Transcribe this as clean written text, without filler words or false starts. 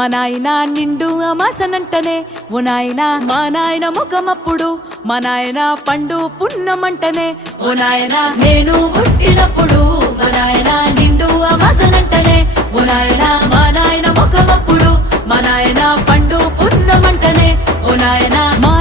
మా నాయన నిండు అమాసనంటనే ఓ నాయన మా నాయన ముఖమప్పుడు మా నాయన పండు పున్నమంటనే ఓ నాయన నేను పుట్టినప్పుడు మా నాయన నిండు అమాసనంటనే ఓ నాయన మా నాయన ముఖమప్పుడు మా నాయన పండు పున్నమంటనే ఓ నాయన మా